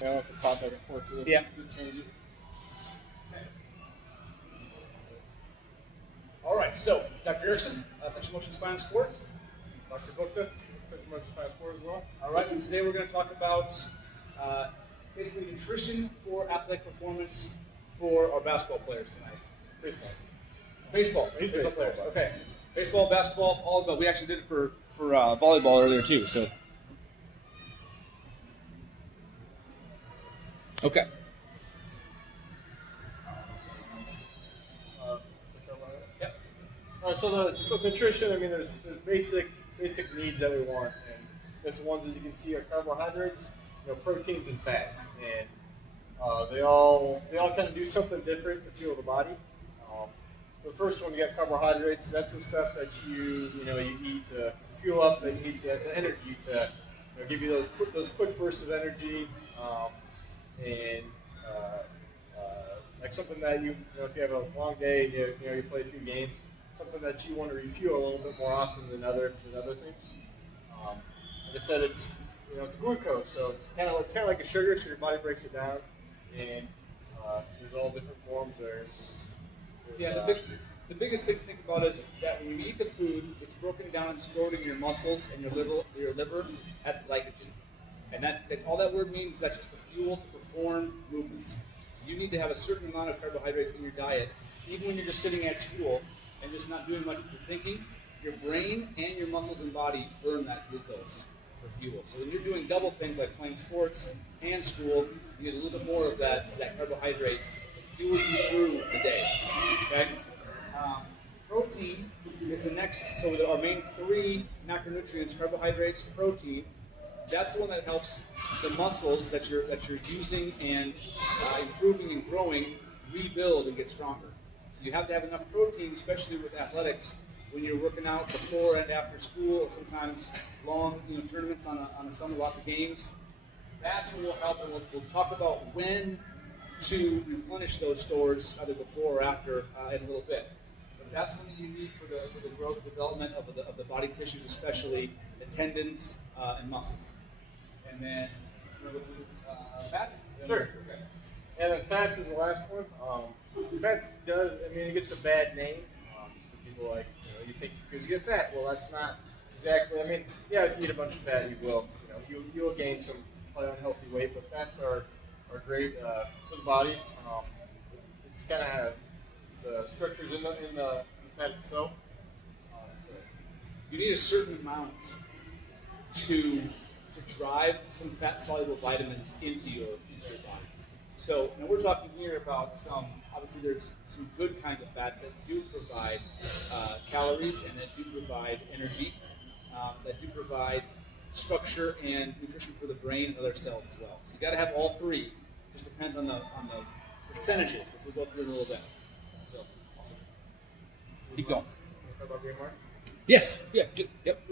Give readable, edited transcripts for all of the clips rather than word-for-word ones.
Yeah, I'll have to pop back and forth to Yeah. change it. All right, so Dr. Erickson, Central Motion Spine and Sport. Dr. Buchta, Central Motion Spine Sport as well. All right, so today we're going to talk about basically nutrition for athletic performance for our basketball players tonight. Baseball players. Okay. Baseball, basketball, all about. We actually did it for volleyball earlier too. So. Okay. Yep. All right, so nutrition, I mean, there's basic needs that we want, and that's the ones, as you can see, are carbohydrates, proteins and fats, and they all kind of do something different to fuel the body. The first one, you got carbohydrates. That's the stuff that you eat to fuel up, that you need the energy to give you those quick bursts of energy, and like something that if you have a long day, you play a few games, something that you want to refuel a little bit more often than other things. Like I said, it's glucose, so it's kind of like a sugar, so your body breaks it down, and there's all different forms. The biggest thing to think about is that when you eat the food, it's broken down and stored in your muscles and your liver as glycogen. And that all that word means is that's just the fuel to perform movements. So you need to have a certain amount of carbohydrates in your diet, even when you're just sitting at school and just not doing much, but you're thinking. Your brain and your muscles and body burn that glucose for fuel. So when you're doing double things like playing sports and school, you need a little bit more of that carbohydrate to fuel you through the day. Okay. Protein is the next. So our main three macronutrients: carbohydrates, protein. That's the one that helps the muscles that you're using and improving and growing rebuild and get stronger. So you have to have enough protein, especially with athletics, when you're working out before and after school, or sometimes long tournaments on a summer, lots of games. That's what will help, and we'll talk about when to replenish those stores, either before or after, in a little bit. But that's something you need for the growth and development of the body tissues, especially the tendons and muscles. And then, fats? Sure. Okay. And then fats is the last one. Fats it gets a bad name. Just for people like, you think because you get fat. Well, that's not exactly. If you eat a bunch of fat, you will. You will gain some probably unhealthy weight. But fats are great for the body. It's kind of structures in the fat itself. You need a certain amount to drive some fat-soluble vitamins into your body. So now we're talking here about obviously there's some good kinds of fats that do provide calories and that do provide energy, that do provide structure and nutrition for the brain and other cells as well. So you got to have all three. It just depends on the percentages, which we'll go through in a little bit. So keep going. Talk about BMR? Yes. Yeah. Yep.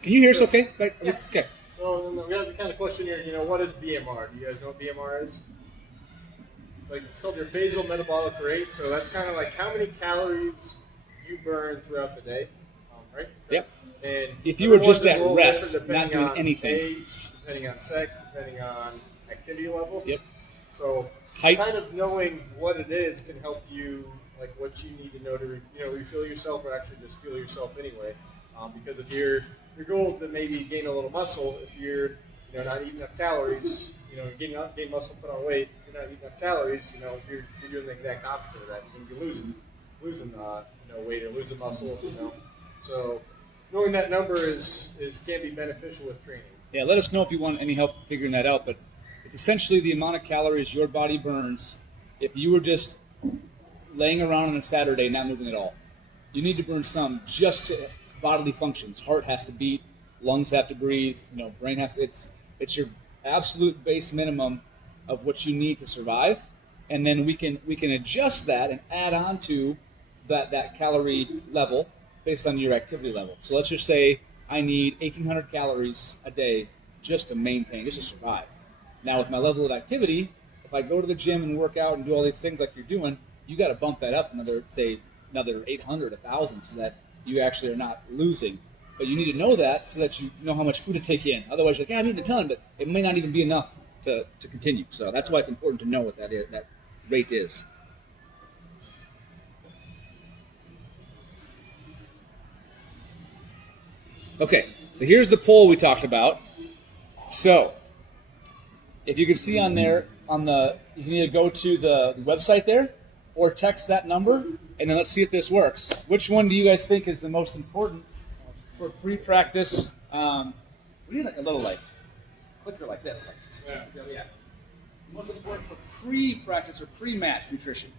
Can you hear us okay? Right? Yeah. Okay. Well, then we have the kind of question here, what is BMR? Do you guys know what BMR is? It's called your basal metabolic rate, so that's kind of like how many calories you burn throughout the day, right? Yep. And if you were just at different rest, not depending doing on anything. age, depending on sex, depending on activity level. Yep. So Height. kind of knowing what it is can help you, like what you need to know to refuel yourself, or actually just fuel yourself anyway. Because if your goal is to maybe gain a little muscle, if you're not eating enough calories, gain muscle, put on weight, if you're not eating enough calories, you're doing the exact opposite of that. You're going to be losing weight or losing muscle. So knowing that number can be beneficial with training. Yeah, let us know if you want any help figuring that out. But it's essentially the amount of calories your body burns if you were just laying around on a Saturday not moving at all. You need to burn some just to bodily functions. Heart has to beat, lungs have to breathe, brain has to. It's your absolute base minimum of what you need to survive, and then we can adjust that and add on to that calorie level based on your activity level. So let's just say I need 1,800 calories a day just to maintain, just to survive. Now with my level of activity, if I go to the gym and work out and do all these things like you're doing, you got to bump that up another 800, 1,000, so that you actually are not losing. But you need to know that so that you know how much food to take in. Otherwise, you're like, I'm eating a ton, but it may not even be enough to continue. So that's why it's important to know what that is, that rate is. Okay, so here's the poll we talked about. So if you can see on there, you can either go to the website there or text that number, and then let's see if this works. Which one do you guys think is the most important for pre-practice? We need like a little clicker like this, yeah. Most important for pre-practice or pre-match nutrition.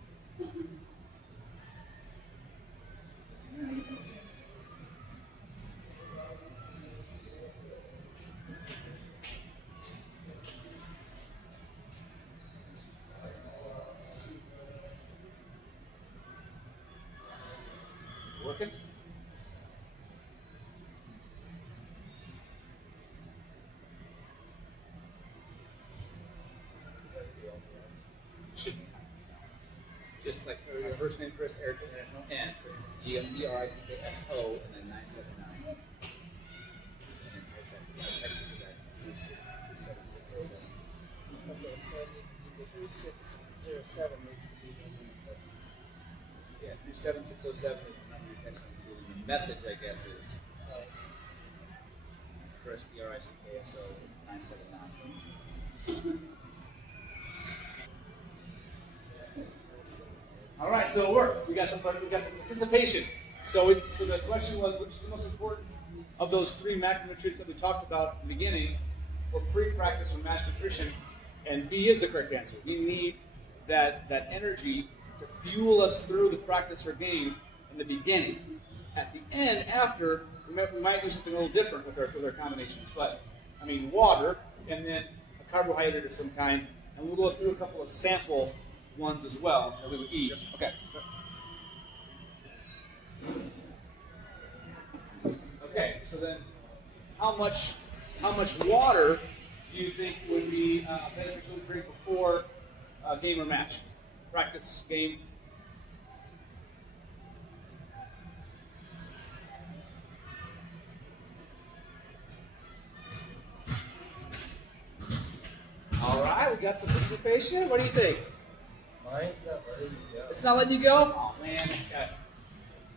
Working? Should just like my first name, Chris, Erickson, and Chris, Ericso, and then 979. And type that to that 37607. Okay, so the 3607 needs to be the 37. Yeah, 37607 is the number you're texting to. And the message, I guess, is Chris, Ericso, 979. All right, so it worked. We got some participation. So the question was, which is the most important of those three macronutrients that we talked about in the beginning for pre-practice or match nutrition? And B is the correct answer. We need that energy to fuel us through the practice or game in the beginning. At the end, after, we might do something a little different with our combinations. But, I mean, water, and then a carbohydrate of some kind. And we'll go through a couple of sample ones as well that we would eat. Okay. Okay, so then how much water do you think would be beneficial to drink before a game or match? Practice, game? All right, we got some participation. What do you think? Mine's not letting me go. It's not letting you go? Oh, man. Okay.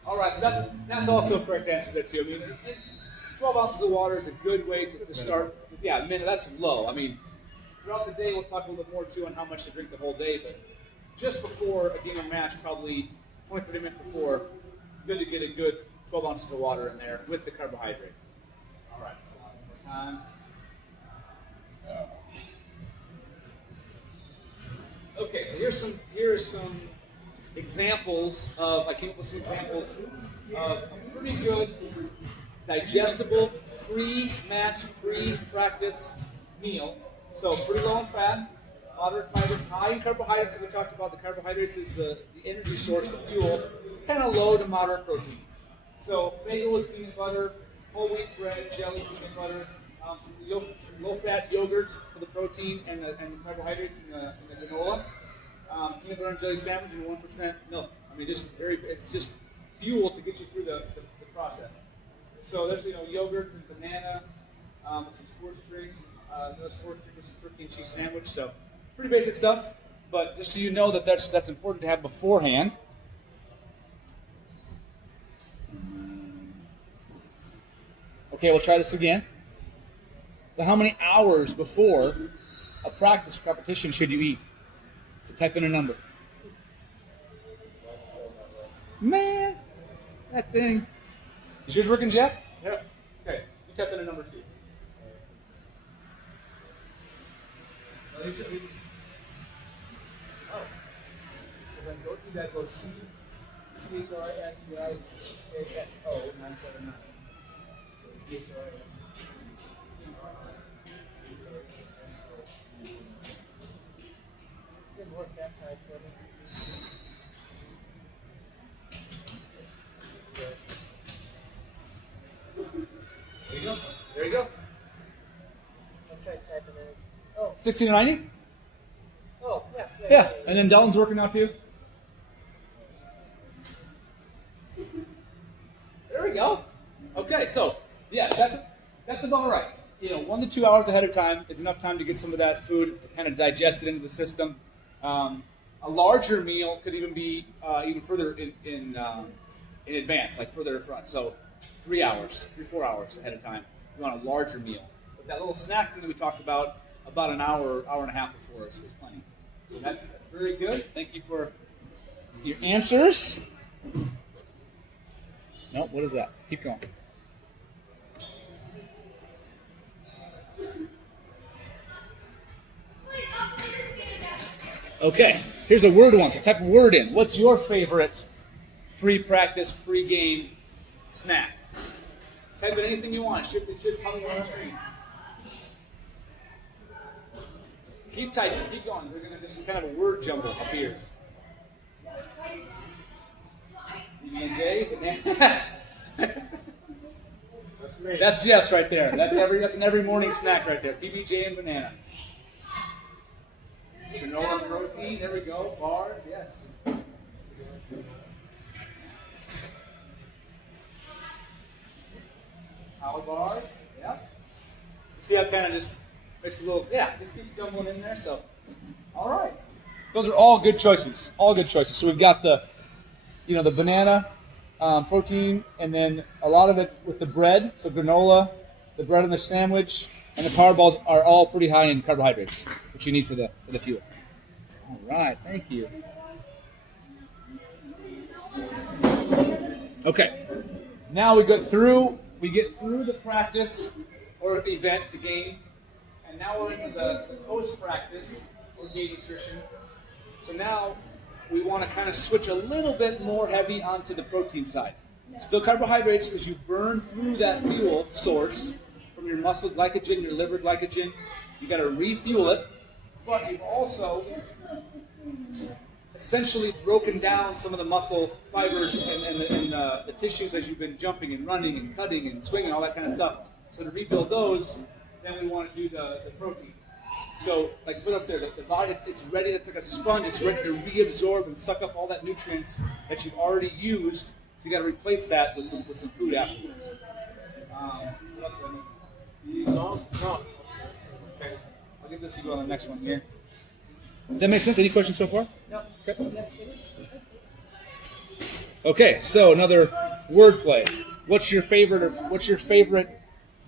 All right, so that's also a correct answer there, too. I mean, 12 ounces of water is a good way to start. Yeah, a minute, that's low. I mean, throughout the day, we'll talk a little bit more, too, on how much to drink the whole day. But just before a game or match, probably 20, 30 minutes before, good to get a good 12 ounces of water in there with the carbohydrate. All right, so one more time. Okay, so here are some examples of, I came up with some examples of a pretty good digestible pre-match, pre-practice meal. So pretty low in fat, moderate fiber, high in carbohydrates. So we talked about the carbohydrates is the energy source, the fuel, kind of low to moderate protein. So bagel with peanut butter, whole wheat bread, jelly, peanut butter, some low-fat yogurt for the protein and the carbohydrates in the granola. Peanut butter and jelly sandwich and 1% milk. I mean, it's just fuel to get you through the process. So there's yogurt and banana, some sports drinks, another sports drink with some turkey and cheese sandwich. So pretty basic stuff, but just so you know that's important to have beforehand. Okay, we'll try this again. So how many hours before a practice or competition should you eat? So type in a number. Man, that thing. Is yours working, Jeff? Yep. Okay, you type in a number 2. Oh. Well, then go to that, go CHRISUISO 979. So CHRISUISO. Didn't work that time for me. There you go. There you go. I tried typing in. Oh, 1690? oh, yeah. Yeah. And then Dalton's working now too. There we go. Okay, so yes, that's about right. 1 to 2 hours ahead of time is enough time to get some of that food to kind of digest it into the system. A larger meal could even be even further in advance, like further in front. So 3 hours, 4 hours ahead of time if you want a larger meal. But that little snack thing that we talked about an hour and a half before is plenty. So that's very good. Thank you for your answers. Nope, what is that? Keep going. Okay, here's a word one. So type a word in. What's your favorite pre-practice, pre-game snack? Type in anything you want. It should come on the screen. Keep typing. Keep going. We're going to do some kind of a word jumble up here. That's me. That's Jeff's right there. That's an every morning snack right there. PBJ and banana. Granola and protein. There we go. Bars. Yes. Hollow bars. Yep. You see how it kind of just makes a little. Yeah. Just keeps jumbling in there. So, all right. Those are all good choices. All good choices. So we've got the banana, protein, and then a lot of it with the bread. So granola, the bread on the sandwich, and the power balls are all pretty high in carbohydrates, which you need for the fuel. All right, thank you. Okay, now we get through the practice or event, the game, and now we're into the post-practice or game nutrition. So now we want to kind of switch a little bit more heavy onto the protein side. Still carbohydrates because you burn through that fuel source from your muscle glycogen, your liver glycogen. You got to refuel it, but you've also essentially broken down some of the muscle fibers and the tissues as you've been jumping and running and cutting and swinging, all that kind of stuff. So to rebuild those, then we want to do the protein. So, like put up there, the body, it's ready, it's like a sponge, it's ready to reabsorb and suck up all that nutrients that you've already used, so you got to replace that with some food afterwards. No. Okay, I'll give this, you go on the next one here. Does that make sense? Any questions so far? No. Okay. Okay, so another wordplay. What's your favorite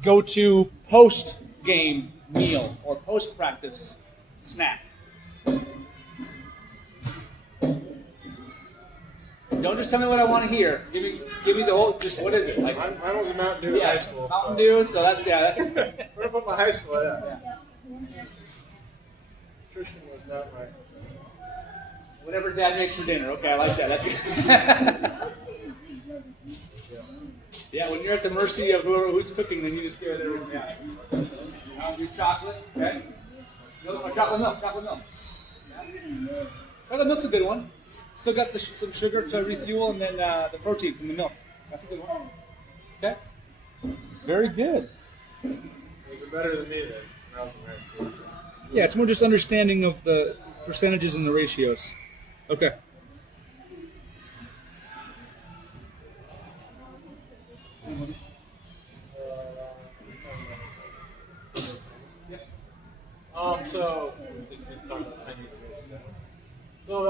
go-to post-game meal or post-practice snack? Don't just tell me what I want to hear. Give me the whole. Just what is it? Like Mine was a Mountain Dew in high school. Mountain Dew. So that's. Where about my high school? Yeah. Nutrition was not my. Whatever Dad makes for dinner. Okay, I like that. That's good. Yeah, when you're at the mercy of who's cooking, then you just go there and do chocolate. Okay. Chocolate milk. Chocolate milk's a good one. Still got some sugar to refuel, and then the protein from the milk. That's a good one. Okay. Very good. Was it better than me then? When I was in high school. Yeah, it's more just understanding of the percentages and the ratios. Okay. So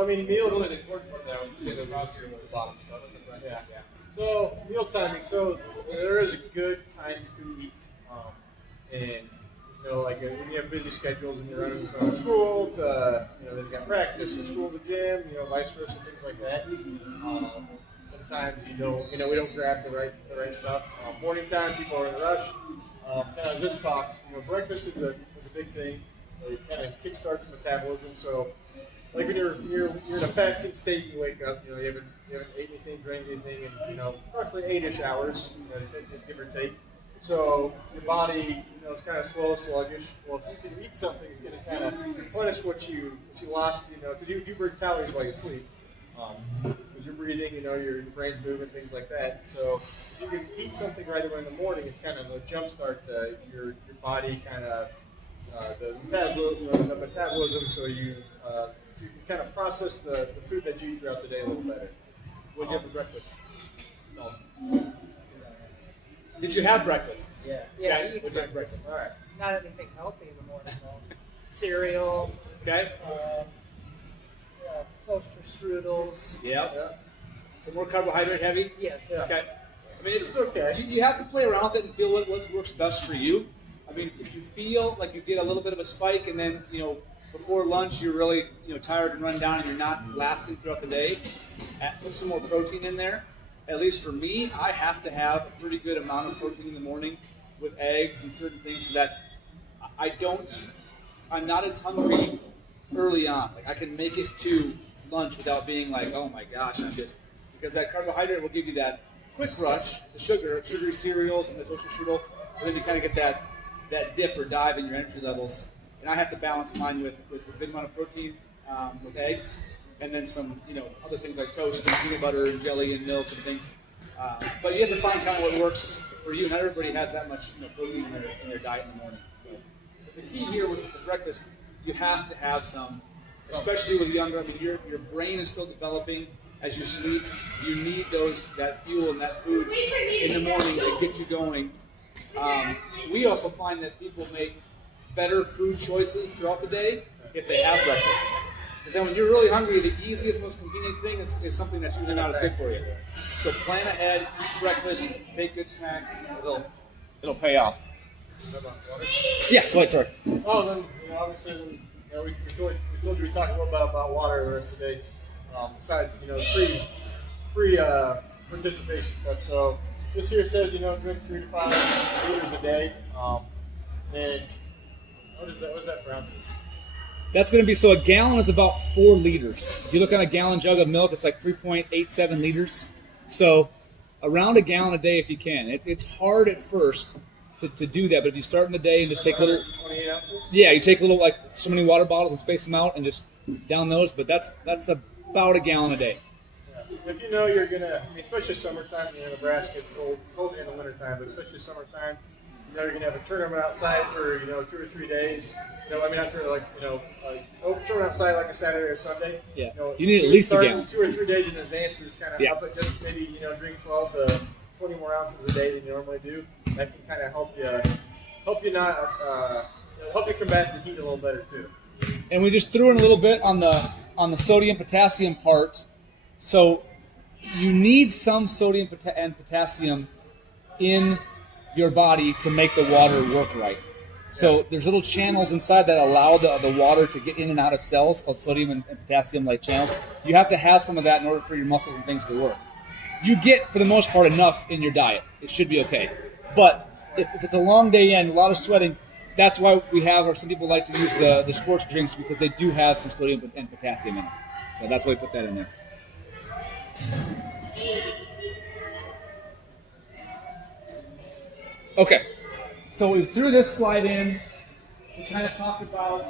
I mean, meal. The important part there, the roster was bottom stuff. Yeah. So meal timing. So there is good times to eat, and like when you have busy schedules and you're running from school to then you got practice, to school to gym, vice versa, things like that. Sometimes we don't grab the right stuff. Morning time, people are in a rush. Kind of this talks, breakfast is a big thing. It kind of kickstarts metabolism. So, like when you're in a fasting state, you wake up, you haven't ate anything, drank anything, in roughly 8-ish hours, give or take. So your body, is kind of slow, sluggish. Well, if you can eat something, it's going to kind of replenish what you lost, because you burn calories while you sleep. Because you're breathing, your brain's moving, things like that. So if you can eat something right away in the morning, it's kind of a jump start to your body, kind of the metabolism, so you can kind of process the food that you eat throughout the day a little better. What'd you have for breakfast? Did you have breakfast? Yeah. Okay. Yeah, you What'd eat you have breakfast? All right. not anything healthy in the morning though. Cereal, Okay. toaster strudels. Yeah. Yeah. Some more carbohydrate heavy. Yes. Yeah. Okay. I mean, it's It's okay. You have to play around with it and feel what works best for you. I mean, if you feel like you get a little bit of a spike and then, before lunch you're really, tired and run down and you're not lasting throughout the day, put some more protein in there. At least for me, I have to have a pretty good amount of protein in the morning with eggs and certain things so that I'm not as hungry early on. Like I can make it to lunch without being like, oh my gosh, because that carbohydrate will give you that quick rush, the sugary cereals and the toaster strudel, and then you kind of get that dip or dive in your energy levels. And I have to balance mine with a good amount of protein, with eggs, and then some, other things like toast and peanut butter and jelly and milk and things. But you have to find kind of what works for you. Not everybody has that much protein in their diet in the morning. But the key here with the breakfast, you have to have some, especially with younger. I mean, your brain is still developing as you sleep. You need that fuel and that food in the morning to get you going. We also find that people make better food choices throughout the day if they have breakfast. Because then when you're really hungry, the easiest, most convenient thing is something that's usually not as good for you. So plan ahead, eat breakfast, take good snacks. It'll pay off. Yeah, go ahead, sorry. Oh, then obviously, when, we told you we talked a little bit about water the rest of the day. Besides, pre participation stuff. So this here says drink 3 to 5 liters a day. And what is that? What is that for ounces? That's going to be, so a gallon is about 4 liters. If you look on a gallon jug of milk, it's like 3.87 liters. So around a gallon a day if you can. It's hard at first to do that, but if you start in the day and just take 128 ounces. Yeah, you take little, like so many water bottles and space them out and just down those, but that's about a gallon a day. Yeah. If you're gonna, especially summertime, Nebraska, it's cold in the wintertime, but especially summertime, you're gonna have a tournament outside for 2 or 3 days. After tournament outside like a Saturday or Sunday. Yeah. You need at least a gallon. 2 or 3 days in advance is kind of Yeah. up it. Just maybe drink 12 to 20 more ounces a day than you normally do. That can kind of help you combat the heat a little better too. And we just threw in a little bit on the sodium potassium part. So you need some sodium and potassium in your body to make the water work right. So there's little channels inside that allow the water to get in and out of cells called sodium and potassium like channels. You have to have some of that in order for your muscles and things to work. You get, for the most part, enough in your diet. It should be okay. But if it's a long day and a lot of sweating, that's why we have, or some people like to use the sports drinks, because they do have some sodium and potassium in them. So that's why we put that in there. Okay, so we threw this slide in. We kind of talked about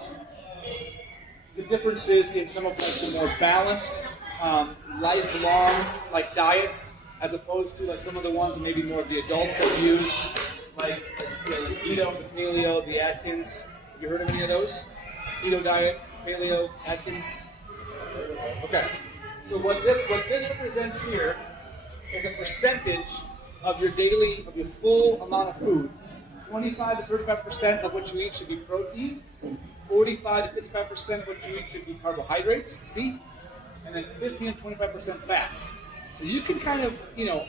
the differences in some of the more balanced, lifelong diets, as opposed to some of the ones that maybe more of the adults have used, like the keto, the paleo, the Atkins. Have you heard of any of those? Keto diet, paleo, Atkins. Okay. So what this represents here is a percentage of your full amount of food. 25 to 35% of what you eat should be protein. 45 to 55% of what you eat should be carbohydrates, C, and then 15 to 25% fats. So you can kind of,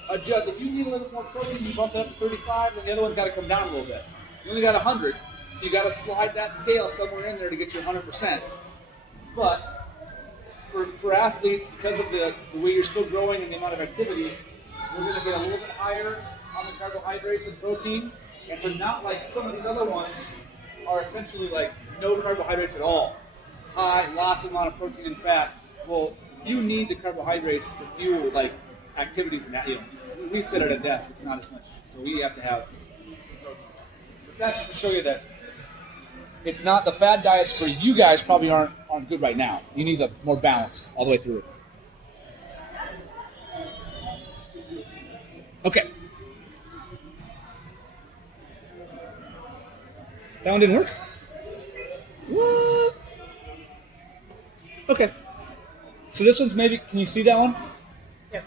adjust. If you need a little more protein, you bump it up to 35, and the other one's got to come down a little bit. You only got 100, so you got to slide that scale somewhere in there to get your 100%. But for athletes, because of the way you're still growing and the amount of activity, we're going to get a little bit higher on the carbohydrates and protein. And so not like some of these other ones are essentially like no carbohydrates at all. High, lots of amount of protein and fat. Well, you need the carbohydrates to fuel activities and that. We sit at a desk, it's not as much. So we have to have some protein. But that's just to show you that it's not the fad diets for you guys probably aren't good right now. You need the more balanced all the way through. Okay. That one didn't work? What? Okay. So this one's maybe, can you see that one? Yeah.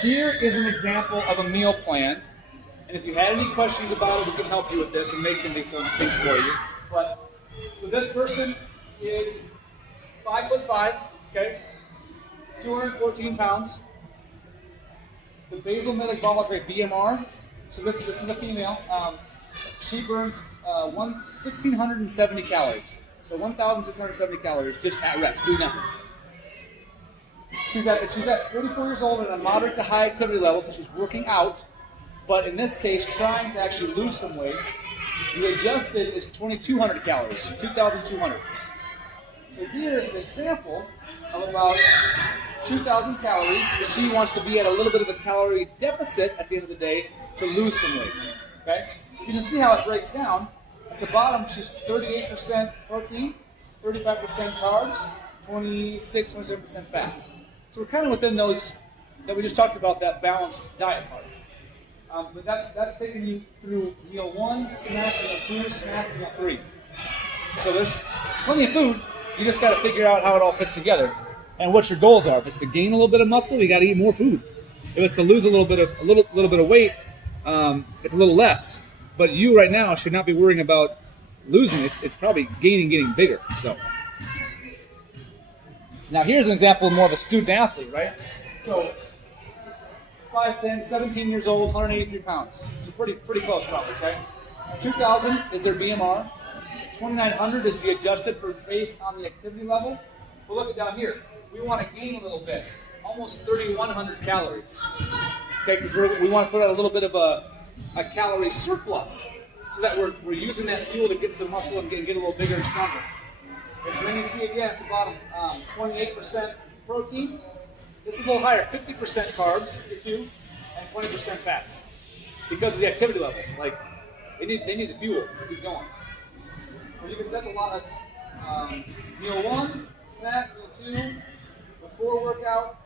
Here is an example of a meal plan. And if you had any questions about it, we can help you with this and make some things for you. But so this person is 5'5", okay, 214 pounds. The basal metabolic rate (BMR). So this is a female. She burns 1,670 calories. So 1,670 calories just at rest, doing nothing. She's at 44 years old at a moderate to high activity level, so she's working out. But in this case, trying to actually lose some weight. The adjusted is 2,200 calories, 2,200. So here's an example of about 2,000 calories. She wants to be at a little bit of a calorie deficit at the end of the day to lose some weight. Okay? You can see how it breaks down. At the bottom, she's 38% protein, 35% carbs, 27% fat. So we're kind of within those that we just talked about, that balanced diet part. But that's taking you through meal 1, snack, meal 2, snack, meal 3. So there's plenty of food. You just got to figure out how it all fits together and what your goals are. If it's to gain a little bit of muscle, you got to eat more food. If it's to lose a little bit of weight, it's a little less. But you right now should not be worrying about losing. It's probably getting bigger. So now here's an example of more of a student athlete, right? So 5'10", 17 years old, 183 pounds. So pretty close, probably, okay? 2,000 is their BMR. 2,900 is the adjusted for based on the activity level. But look at down here. We want to gain a little bit, almost 3,100 calories. Okay, because we want to put out a little bit of a calorie surplus, so that we're using that fuel to get some muscle and get a little bigger and stronger. And so then you see again at the bottom, 28% protein. This is a little higher, 50% carbs for 2, and 20% fats, because of the activity level. Like they need the fuel to keep going. So you can set a lot of meal 1, snack, meal 2, before workout,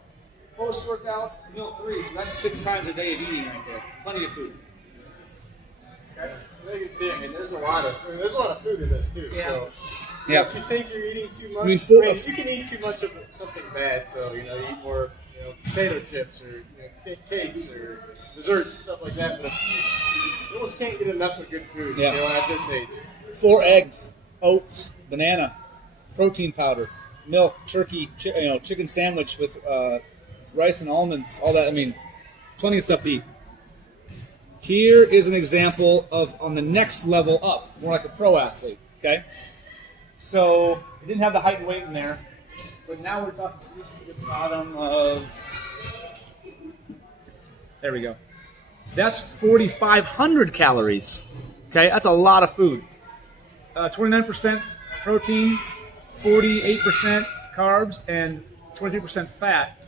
post workout, meal 3. So that's 6 times a day of eating right there. Plenty of food. Okay. Well, you can see, I mean, there's a lot of food in this too. Yeah. So Yeah. if you think you're eating too much, you can eat too much of something bad. So you eat more, potato chips or cakes or desserts and stuff like that. But you almost can't get enough of good food. At this age. 4 eggs, oats, banana, protein powder, milk, turkey, chicken sandwich with rice and almonds, all that. I mean, plenty of stuff to eat. Here is an example of on the next level up, more like a pro athlete. Okay, so it didn't have the height and weight in there, but now we're talking to the bottom of. There we go. That's 4,500 calories. Okay, that's a lot of food. 29% protein, 48% carbs, and 23% fat.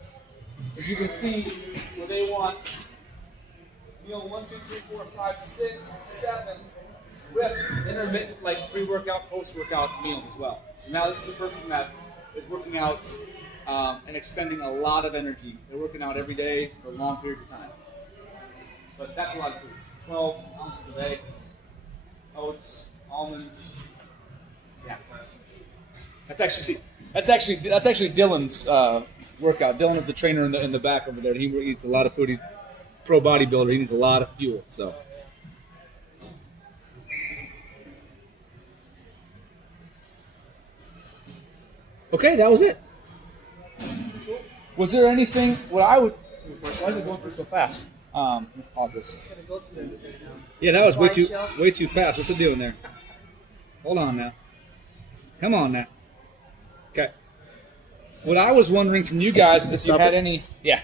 As you can see, where they want meal 1, 2, 3, 4, 5, 6, 7 with intermittent, like pre-workout, post-workout meals as well. So now this is the person that is working out and expending a lot of energy. They're working out every day for long periods of time. But that's a lot of food. 12 ounces of eggs, oats, almonds. Yeah. That's actually Dylan's workout. Dylan is the trainer in the back over there. He eats a lot of food. He's a pro bodybuilder. He needs a lot of fuel. So. Okay, that was it. Was there anything? Why is it going through so fast? Let's pause this. Just gonna go through everything now. Yeah, that was Slideshow. way too fast. What's it doing there? Hold on now. Come on now. Okay. What I was wondering from you guys is if you had any. Yeah.